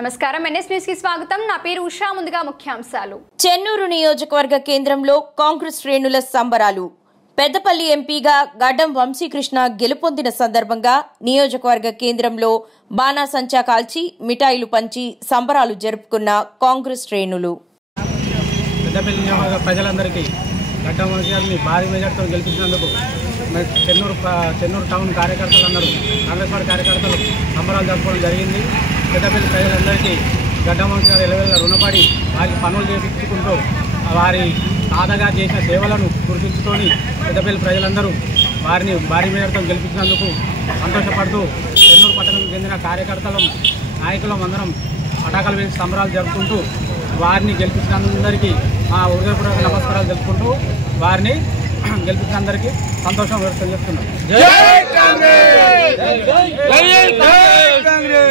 నమస్కారం NS news కి స్వాగతం నా పేరు ఉషా ముందుగా ముఖ్యాంశాలు చెన్నూరు నియోజకవర్గ కేంద్రంలో కాంగ్రెస్ శ్రేణుల సంబరాలు పెద్దపల్లి ఎంపీగా గడ్డం వంశీకృష్ణ గెలుపొందిన సందర్భంగా నియోజకవర్గ కేంద్రంలో బాణాసంచా కాల్చి మిఠాయిలు పంచి సంబరాలు జరుపుకున్న కాంగ్రెస్ శ్రేణులు పెద్దపల్లి నియోజకవర్గ ప్రజలందరికీ గడ్డం వంశీ గారిని భారీ మెజార్టీతో గెలిపించినందుకు చెన్నూరు టౌన్ కార్యకర్తలందరూ కాంగ్రెస్ పార్టీ కార్యకర్తలు సంబరాలు జరుపుకోవడం జరిగింది. పెద్దపల్లి ప్రజలందరికీ గడ్డం వంశీ గారు ఎలవెల్ల రుణపడి వారికి పనులు చేయించుకుంటూ వారి తాతగా చేసిన సేవలను గుర్తించుకొని పెద్దపల్లి ప్రజలందరూ వారిని భారీ మెజార్టీతో గెలిపించినందుకు సంతోషపడుతూ చెన్నూరు పట్టణం చెందిన కార్యకర్తలు నాయకులం అందరం పటాకాలు వేసి సంబరాలు జరుపుకుంటూ వారిని గెలిపించినందరికీ మా హృదయపూర్వక నమస్కారాలు జరుపుకుంటూ వారిని గెలిపించినందరికీ సంతోషం వ్యక్తం చేస్తున్నాం.